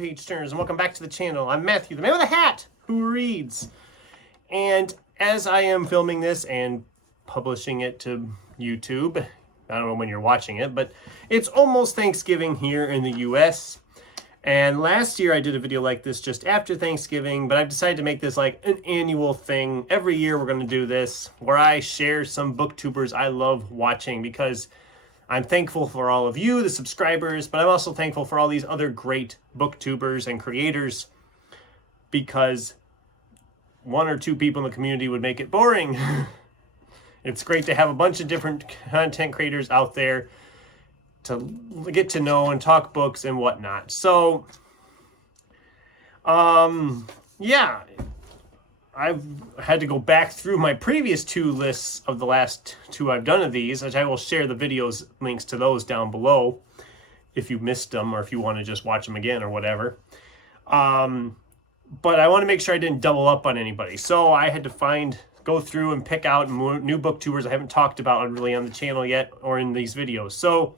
page turners, and welcome back to the channel. I'm Matthew, the man with a hat who reads. And as I am filming this and publishing it to YouTube, I don't know when you're watching it, but it's almost Thanksgiving here in the US. And last year I did a video like this just after Thanksgiving, but I've decided to make this like an annual thing. Every year we're going to do this, where I share some booktubers I love watching, because I'm thankful for all of you, the subscribers, but I'm also thankful for all these other great booktubers and creators, because one or two people in the community would make it boring. It's great to have a bunch of different content creators out there to get to know and talk books and whatnot. So, yeah, I've had to go back through my previous two lists of the last two I've done of these, which I will share the videos, links to those down below if you missed them or if you want to just watch them again or whatever. But I want to make sure I didn't double up on anybody. So I had to go through and pick out new booktubers I haven't talked about really on the channel yet or in these videos. So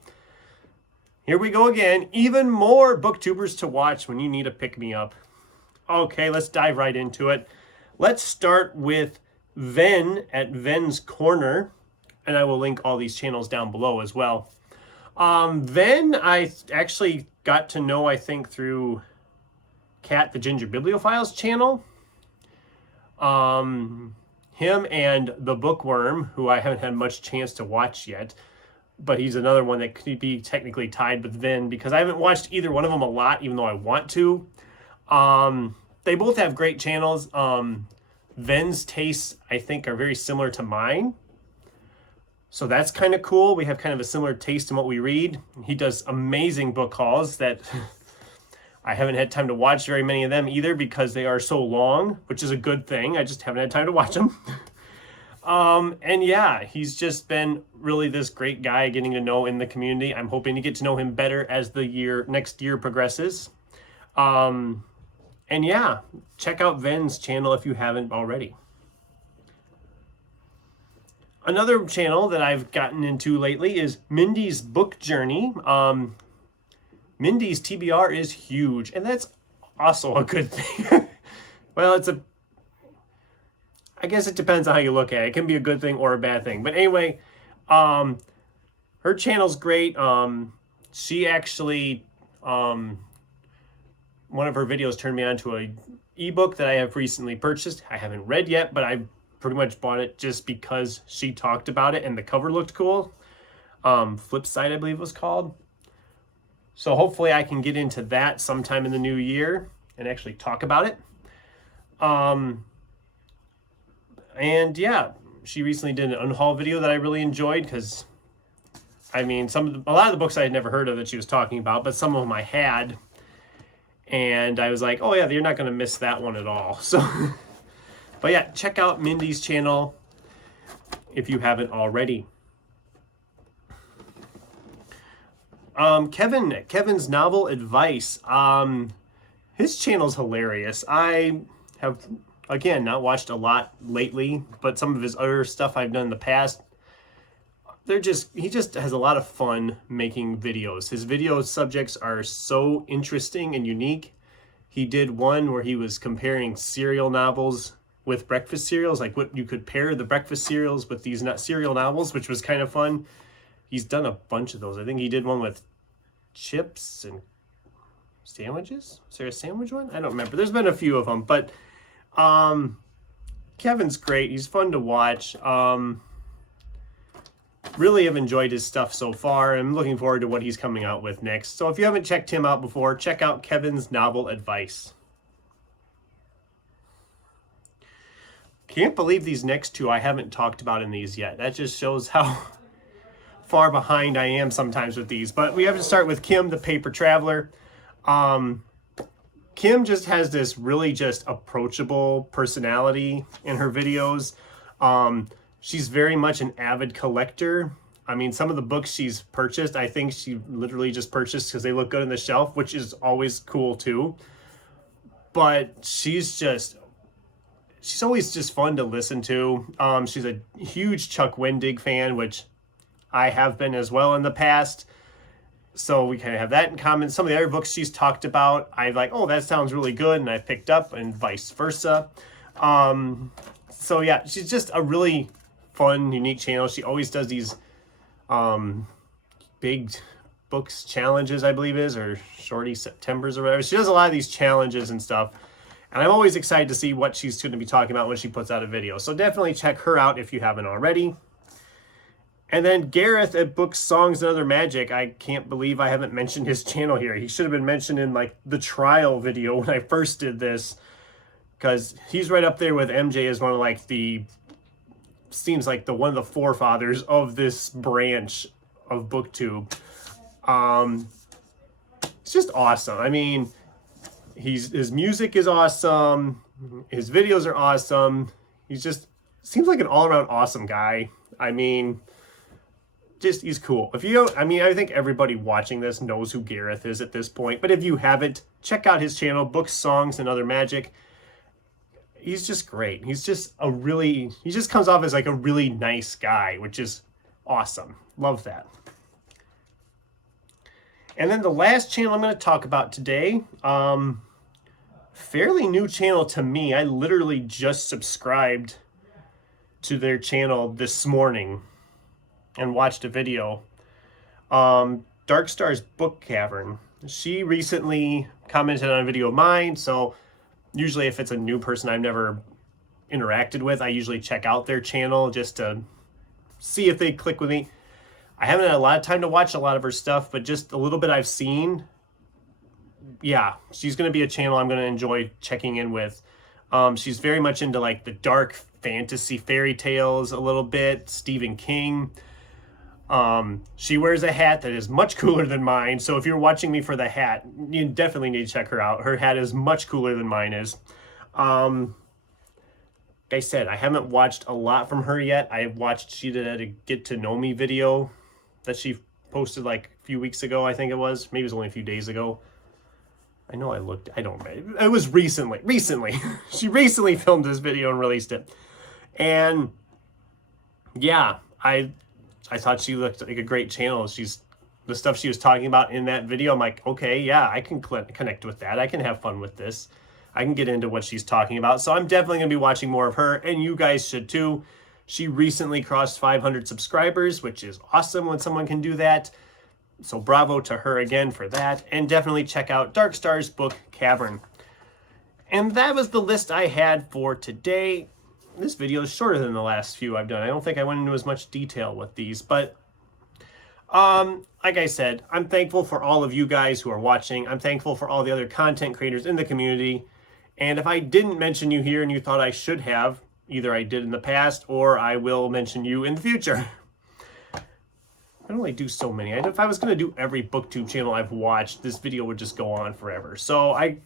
here we go again. Even more booktubers to watch when you need a pick-me-up. Okay, let's dive right into it. Let's start with Ven at Ven's Corner, and I will link all these channels down below as well. Ven, I actually got to know, I think, through Cat the Ginger Bibliophiles channel. Him and the Bookworm, who I haven't had much chance to watch yet, but he's another one that could be technically tied with Ven, because I haven't watched either one of them a lot, even though I want to. They both have great channels. Ven's tastes, I think, are very similar to mine. So that's kind of cool. We have kind of a similar taste in what we read. He does amazing book hauls that I haven't had time to watch very many of them either, because they are so long, which is a good thing. I just haven't had time to watch them. And yeah, he's just been really this great guy getting to know in the community. I'm hoping to get to know him better as the next year progresses. And yeah, check out Ven's channel if you haven't already. Another channel that I've gotten into lately is Mindy's Book Journey. Mindy's TBR is huge, and that's also a good thing. Well, I guess it depends on how you look at it. It can be a good thing or a bad thing. But anyway, her channel's great. She actually, one of her videos turned me on to an ebook that I have recently purchased. I haven't read yet, but I pretty much bought it just because she talked about it and the cover looked cool. Flipside, I believe it was called. So hopefully I can get into that sometime in the new year and actually talk about it. And yeah, she recently did an unhaul video that I really enjoyed, because I mean, a lot of the books I had never heard of that she was talking about, but some of them I had. And I was like, oh yeah, you're not going to miss that one at all. So, but yeah, check out Mindy's channel if you haven't already. Kevin's Novel Advice. His channel's hilarious. I have, again, not watched a lot lately, but some of his other stuff I've done in the past, he just has a lot of fun making videos. His video subjects are so interesting and unique. He did one where he was comparing cereal novels with breakfast cereals, like what you could pair the breakfast cereals with these cereal novels, which was kind of fun. He's done a bunch of those. I think he did one with chips and sandwiches. Is there a sandwich one? I don't remember. There's been a few of them, but Kevin's great. He's fun to watch. Really have enjoyed his stuff so far. I'm looking forward to what he's coming out with next. So if you haven't checked him out before, check out Kevin's Novel Advice. Can't believe these next two I haven't talked about in these yet. That just shows how far behind I am sometimes with these. But we have to start with Kim, the Paper Traveler. Kim just has this really just approachable personality in her videos. She's very much an avid collector. I mean, some of the books she's purchased, I think she literally just purchased because they look good on the shelf, which is always cool too. But she's always just fun to listen to. She's a huge Chuck Wendig fan, which I have been as well in the past. So we kind of have that in common. Some of the other books she's talked about, I'm like, oh, that sounds really good, and I picked up, and vice versa. So yeah, she's just a really fun, unique channel. She always does these big books challenges, I believe is, or shorty Septembers or whatever. She does a lot of these challenges and stuff. And I'm always excited to see what she's going to be talking about when she puts out a video. So definitely check her out if you haven't already. And then Gareth at Books, Songs, and Other Magic. I can't believe I haven't mentioned his channel here. He should have been mentioned in like the trial video when I first did this, because he's right up there with MJ as one of like the, seems like the one of the forefathers of this branch of BookTube. It's just awesome. I mean, his music is awesome. His videos are awesome. He's just seems like an all-around awesome guy. I mean, just he's cool. If you don't, I mean, I think everybody watching this knows who Gareth is at this point. But if you haven't, check out his channel, Books, Songs, and Other Magic. He's just great. He's just a really, he just comes off as like a really nice guy, which is awesome. Love that. And then the last channel I'm going to talk about today, fairly new channel to me. I literally just subscribed to their channel this morning and watched a video. Dark Star's Book Cavern. She recently commented on a video of mine, so usually if it's a new person I've never interacted with, I usually check out their channel just to see if they click with me. I haven't had a lot of time to watch a lot of her stuff, but just a little bit I've seen. Yeah, she's going to be a channel I'm going to enjoy checking in with. She's very much into like the dark fantasy fairy tales a little bit, Stephen King. She wears a hat that is much cooler than mine. So if you're watching me for the hat, you definitely need to check her out. Her hat is much cooler than mine is. Like I said, I haven't watched a lot from her yet. I watched, she did a get to know me video that she posted like a few weeks ago, I think it was. Maybe it was only a few days ago. I know I looked, I don't know. It was recently. She recently filmed this video and released it. And yeah, I thought she looked like a great channel. The stuff she was talking about in that video, I'm like, okay, yeah, I can connect with that. I can have fun with this. I can get into what she's talking about. So I'm definitely going to be watching more of her, and you guys should too. She recently crossed 500 subscribers, which is awesome when someone can do that. So bravo to her again for that. And definitely check out Dark Star's Book Cavern. And that was the list I had for today. This video is shorter than the last few I've done. I don't think I went into as much detail with these, but like I said, I'm thankful for all of you guys who are watching. I'm thankful for all the other content creators in the community. And if I didn't mention you here and you thought I should have, either I did in the past or I will mention you in the future. I can only do so many. If I was going to do every BookTube channel I've watched, this video would just go on forever. So I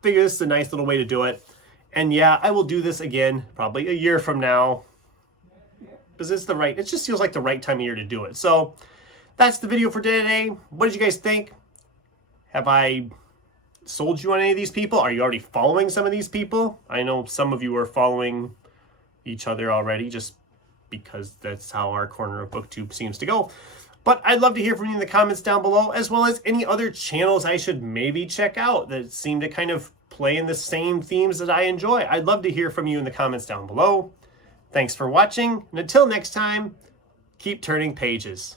figure this is a nice little way to do it. And yeah, I will do this again probably a year from now, because it just feels like the right time of year to do it. So that's the video for today. What did you guys think? Have I sold you on any of these people? Are you already following some of these people? I know some of you are following each other already, just because that's how our corner of BookTube seems to go. But I'd love to hear from you in the comments down below, as well as any other channels I should maybe check out that seem to kind of play in the same themes that I enjoy. I'd love to hear from you in the comments down below. Thanks for watching, and until next time, keep turning pages.